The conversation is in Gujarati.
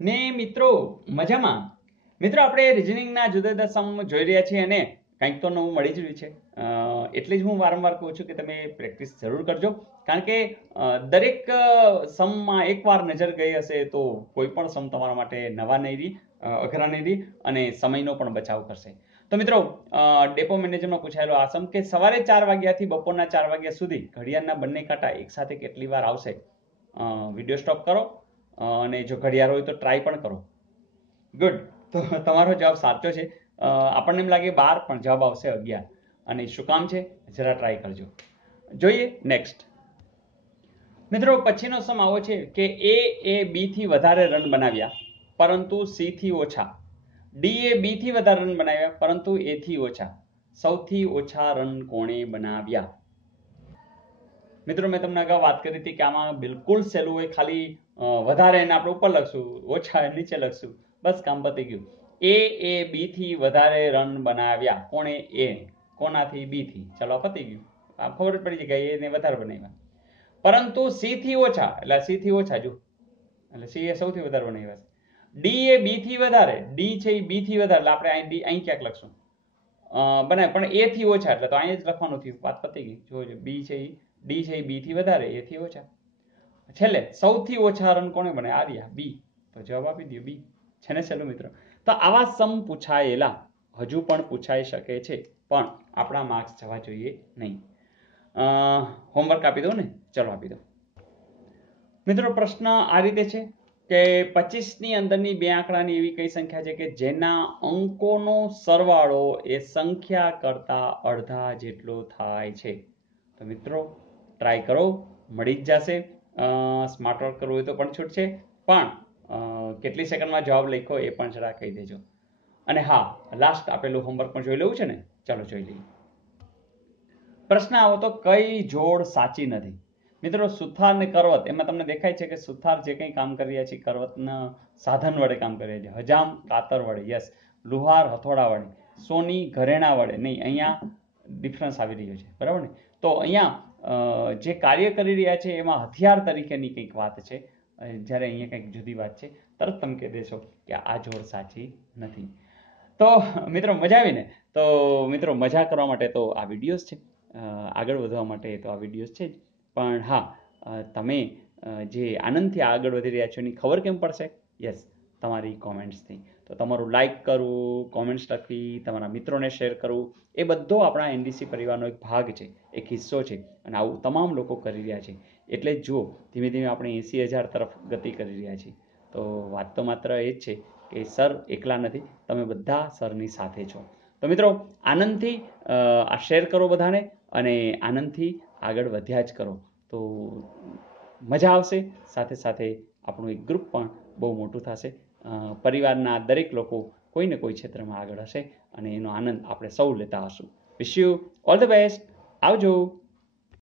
ને મિત્રો મજામાં. મિત્રો આપણે રિઝનિંગના જુદા જુદા સમ જોઈ રહ્યા છીએ અને કંઈક તો નવું મળી જ રહ્યું છે. એટલે જ હું વારંવાર કહું છું કે તમે પ્રેક્ટિસ જરૂર કરજો, કારણ કે દરેક સમમાં એકવાર નજર ગઈ હશે તો કોઈ પણ સમ તમારા માટે નવા નહીં રહી, અઘરા નહીં રહી અને સમયનો પણ બચાવ કરશે. તો મિત્રો ડેપો મેનેજરમાં પૂછાયેલો આ સમ કે સવારે 4 વાગ્યાથી બપોરના 4 વાગ્યા સુધી ઘડિયાળના બંને કાંટા એકસાથે કેટલી વાર આવશે. વિડીયો સ્ટોપ કરો અને જો ઘડિયાળ હોય તો ટ્રાય પણ કરો. ગુડ. તો તમારો જવાબ સાચો છે. આપણને એમ લાગે 12 પણ જવાબ આવશે 11. અને શું કામ છે જરા ટ્રાય કરજો. જોઈએ નેક્સ્ટ. મિત્રો પછીનો સમ આવો છે કે એ બી થી વધારે રન બનાવ્યા પરંતુ સી થી ઓછા, ડી એ બી થી વધારે રન બનાવ્યા પરંતુ એ થી ઓછા. સૌથી ઓછા રન કોણે બનાવ્યા? મિત્રો મેં તમને અગાઉ વાત કરી હતી કે આમાં બિલકુલ સહેલું હોય, ખાલી વધારે એને આપણે ઉપર લખશું, ઓછા નીચે લખશું, બસ કામ પતી ગયું. એ બી થી વધારે રન બનાવ્યા. કોણે? એ. કોનાથી? બી થી. ચલો પતી ગયું. આ ખબર જ પડી ગઈ એને વધારે બનાવ્યા. પરંતુ સી થી ઓછા, એટલે સી થી ઓછા જો, એટલે સી એ સૌથી વધારે બનાવ્યા છે. ડી એ બી થી વધારે, ડી છે એ બી થી વધારે, એટલે આપણે અહીં ક્યાંક લખશું બનાવે, પણ એ થી ઓછા, એટલે તો અહીં જ લખવાનું થયું. વાત પતી ગઈ. જોજો, બી છે ડી છે બી થી વધારે, એ થી ઓછા. છેલ્લે સૌથી ઓછા રન કોણે બને? આર્યા, બી. તો જવાબ આપી દો બી. છે ને ચલો મિત્રો. તો આવા સમ પૂછાયેલા હજુ પણ પૂછાઈ શકે છે, પણ આપણા માર્ક્સ જવા જોઈએ નહીં. હોમવર્ક આપી દો ને? ચલો આપી દો. મિત્રો પ્રશ્ન આ રીતે છે કે 25 ની અંદરની બે આંકડાની એવી કઈ સંખ્યા છે કે જેના અંકોનો સરવાળો એ સંખ્યા કરતા અડધા જેટલો થાય છે? તો મિત્રો ટ્રાય કરો, મળી જ જશે. સ્માર્ટ વર્ક કરવું હોય તો પણ છૂટ છે, પણ કેટલી સેકન્ડમાં જવાબ લખો એ પણ જરા કહી દેજો. અને હા, લાસ્ટ આપેલું હોમવર્ક પણ જોઈ લેવું છે ને? ચાલો જોઈ લઈએ. પ્રશ્ન આવો તો કઈ જોડ સાચી નથી? મિત્રો સુથાર ને કરવત, એમાં તમને દેખાય છે કે સુથાર જે કંઈ કામ કરી રહ્યા છે કરવતના સાધન વડે કામ કરી રહ્યા છે. હજામ કાતર વડે, યસ. લુહાર હથોડા વડે, સોની ઘરેણા વડે. નહીં, અહીંયા ડિફરન્સ આવી રહ્યો છે, બરાબર ને? તો અહીંયા જે કાર્ય કરી રહ્યા છે એમાં હથિયાર તરીકેની કંઈક વાત છે, જ્યારે અહીંયા કંઈક જુદી વાત છે. તરત તમે કહી દેશો કે આ જોડ સાચી નથી. તો મિત્રો મજા આવી ને? તો મિત્રો મજા કરવા માટે તો આ વિડીયોઝ છે, આગળ વધવા માટે તો આ વિડીયોઝ છે જ. પણ હા, તમે જે આનંદથી આગળ વધી રહ્યા છો એની ખબર કેમ પડશે? યસ, તમારી કોમેન્ટ્સથી. તો તમારું લાઈક કરવું, કોમેન્ટ્સ લખવી, તમારા મિત્રોને શેર કરવું, એ બધો આપણા એનડીસી પરિવારનો એક ભાગ છે, એક હિસ્સો છે. અને આવું તમામ લોકો કરી રહ્યા છે. એટલે જ જુઓ, ધીમે ધીમે આપણે 80,000 તરફ ગતિ કરી રહ્યા છીએ. તો વાત તો માત્ર એ જ છે કે સર એકલા નથી, તમે બધા સરની સાથે છો. તો મિત્રો આનંદથી આ શેર કરો બધાને, અને આનંદથી આગળ વધ્યા જ કરો. તો મજા આવશે. સાથે સાથે આપણું એક ગ્રુપ પણ બહુ મોટું થશે. પરિવારના દરેક લોકો કોઈ ને કોઈ ક્ષેત્રમાં આગળ હશે અને એનો આનંદ આપણે સૌ લેતા હશું. Wish you all the best. આવજો.